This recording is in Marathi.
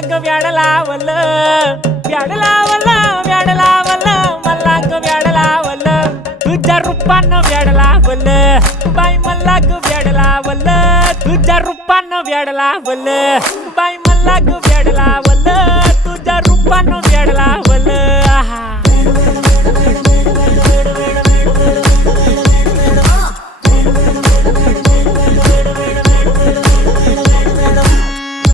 ग व्याड लावलं व्याड लावलं व्याड लावलं मला ग व्याड लावलं तुझ्या रूपानं व्याड लावलं बाई मला ग व्याड लावलं तुझ्या रूपानं व्याड लावलं बाई मला ग व्याड लावलं तुझ्या रूपानं व्याड लावलं